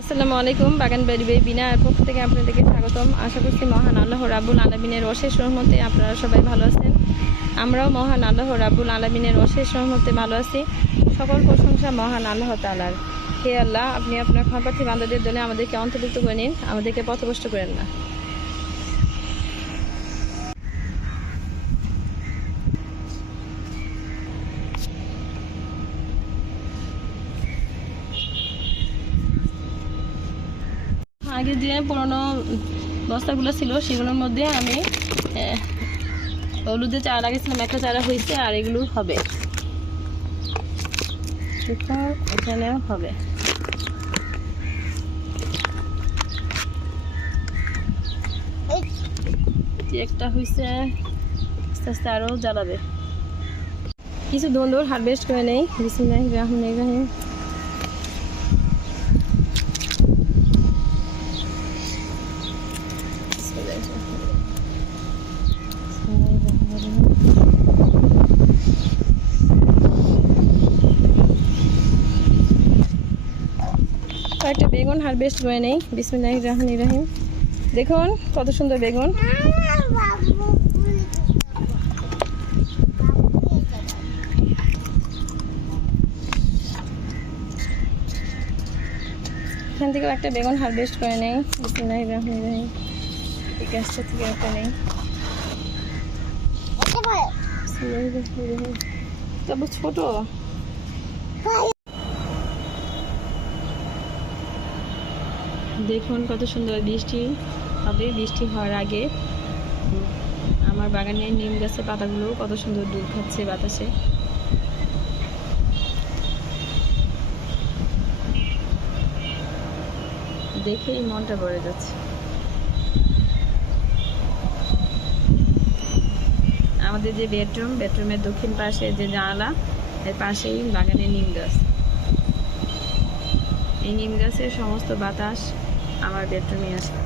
আসসালামু আলাইকুম, বাগান বাড়ি বিনার পক্ষ থেকে আপনাদেরকে স্বাগতম। আশা করছি মহান আল্লাহ রাবুল আলমিনের অশেষ রহমতে আপনারা সবাই ভালো আছেন। আমরাও মহান আল্লাহ রাবুল আলমিনের অশেষ রহমতে ভালো আছি। সকল প্রশংসা মহান আল্লাহ তালার হে আল্লাহ, আপনি আপনার ক্ষণপ্রার্থী বান্ধবদের দলে আমাদেরকে অন্তর্ভুক্ত করে নিন। আমাদেরকে পথভ্রষ্ট করেন না। আগে যে পুরনো বস্তাগুলো ছিল সেগুলোর মধ্যে আমি আহ, হলুদের চারা লাগিয়েছিলাম একটা চারা হয়েছে আর এগুলো হবে। এরপর এখানে হবে। একটা হয়েছে আস্তে আস্তে আরও জ্বালাবে। কিছু ধন্দর হারভেস্ট করে নেই। বিসমিল্লাহ রহমান রহিম। কয়েকটা বেগুন হারভেস্ট করে নেই। বিসমিল্লাহ রহমান রহিম। দেখুন কত সুন্দর বেগুন। এখান থেকেও একটা বেগুন হারভেস্ট করে নেই। বিসমিল্লাহ রহমান রহিম। এই গাছটা থেকে একটা নেই। তবু ছোট। দেখুন কত সুন্দর বৃষ্টি হবে, বৃষ্টি হওয়ার আগে। আমার বাগানের নিম গাছের পাতাগুলো কত সুন্দর ডুব খাচ্ছে বাতাসে। দেখেই মনটা ভরে যাচ্ছে। আমাদের যে বেডরুম, বেডরুমের দক্ষিণ পাশে যে জানালা, এর পাশেই বাগানের নিম গাছ। এই নিম গাছের সমস্ত বাতাস আমার বেডরুমে আসে